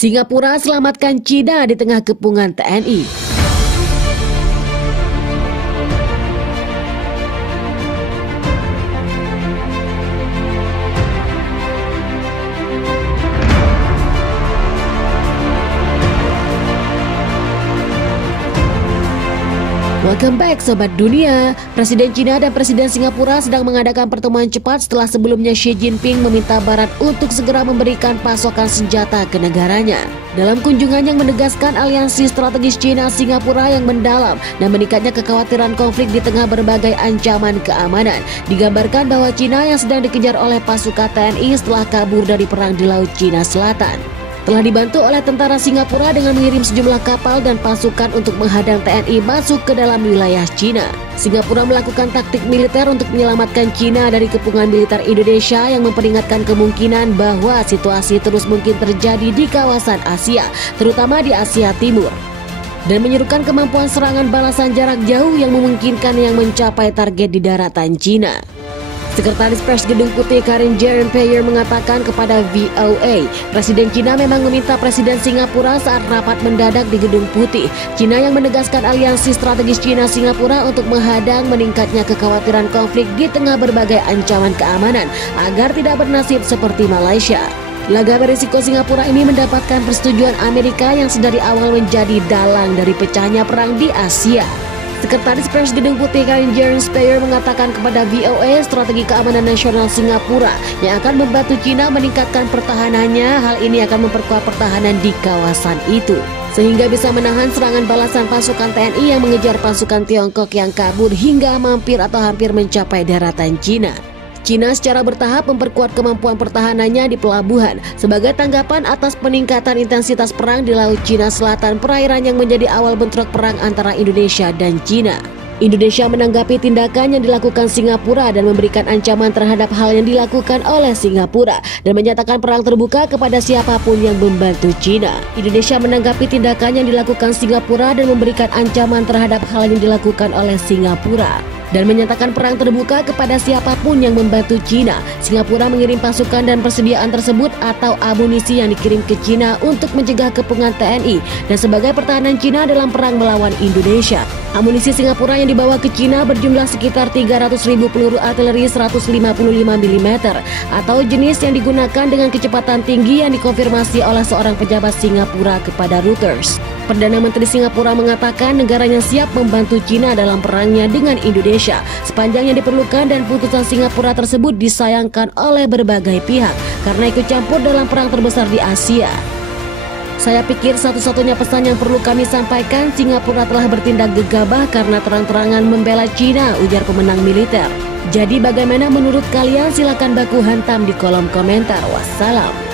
Singapura selamatkan Cina di tengah kepungan TNI. Welcome back Sobat Dunia. Presiden Cina dan Presiden Singapura sedang mengadakan pertemuan cepat setelah sebelumnya Xi Jinping meminta Barat untuk segera memberikan pasokan senjata ke negaranya. Dalam kunjungan yang menegaskan aliansi strategis Cina-Singapura yang mendalam dan meningkatnya kekhawatiran konflik di tengah berbagai ancaman keamanan, digambarkan bahwa Cina yang sedang dikejar oleh pasukan TNI setelah kabur dari perang di Laut Cina Selatan telah dibantu oleh tentara Singapura dengan mengirim sejumlah kapal dan pasukan untuk menghadang TNI masuk ke dalam wilayah Cina. Singapura melakukan taktik militer untuk menyelamatkan Cina dari kepungan militer Indonesia yang memperingatkan kemungkinan bahwa situasi terus mungkin terjadi di kawasan Asia, terutama di Asia Timur, dan menyerukan kemampuan serangan balasan jarak jauh yang memungkinkan yang mencapai target di daratan Cina. Sekretaris Pers Gedung Putih Karine Jean-Pierre mengatakan kepada VOA, Presiden Cina memang meminta Presiden Singapura saat rapat mendadak di Gedung Putih. Cina yang menegaskan aliansi strategis Cina-Singapura untuk menghadang meningkatnya kekhawatiran konflik di tengah berbagai ancaman keamanan agar tidak bernasib seperti Malaysia. Laga berisiko Singapura ini mendapatkan persetujuan Amerika yang sedari awal menjadi dalang dari pecahnya perang di Asia. Sekretaris Pers Gedung Putih Karine Jean-Pierre mengatakan kepada VOA, strategi keamanan nasional Singapura yang akan membantu Cina meningkatkan pertahanannya. Hal ini akan memperkuat pertahanan di kawasan itu, sehingga bisa menahan serangan balasan pasukan TNI yang mengejar pasukan Tiongkok yang kabur hingga mampir atau hampir mencapai daratan Cina. Cina secara bertahap memperkuat kemampuan pertahanannya di pelabuhan sebagai tanggapan atas peningkatan intensitas perang di Laut Cina Selatan, perairan yang menjadi awal bentrok perang antara Indonesia dan Cina. Indonesia menanggapi tindakan yang dilakukan Singapura dan memberikan ancaman terhadap hal yang dilakukan oleh Singapura dan menyatakan perang terbuka kepada siapapun yang membantu Cina. Indonesia menanggapi tindakan yang dilakukan Singapura dan memberikan ancaman terhadap hal yang dilakukan oleh Singapura dan menyatakan perang terbuka kepada siapapun yang membantu Cina. Singapura mengirim pasukan dan persediaan tersebut atau amunisi yang dikirim ke Cina untuk mencegah kepungan TNI dan sebagai pertahanan Cina dalam perang melawan Indonesia. Amunisi Singapura yang dibawa ke Cina berjumlah sekitar 300.000 peluru artileri 155 mm atau jenis yang digunakan dengan kecepatan tinggi yang dikonfirmasi oleh seorang pejabat Singapura kepada Reuters. Perdana Menteri Singapura mengatakan negaranya siap membantu Cina dalam perangnya dengan Indonesia sepanjang yang diperlukan, dan putusan Singapura tersebut disayangkan oleh berbagai pihak karena ikut campur dalam perang terbesar di Asia. Saya pikir satu-satunya pesan yang perlu kami sampaikan, Singapura telah bertindak gegabah karena terang-terangan membela Cina, ujar pemenang militer. Jadi bagaimana menurut kalian? Silakan baku hantam di kolom komentar. Wassalam.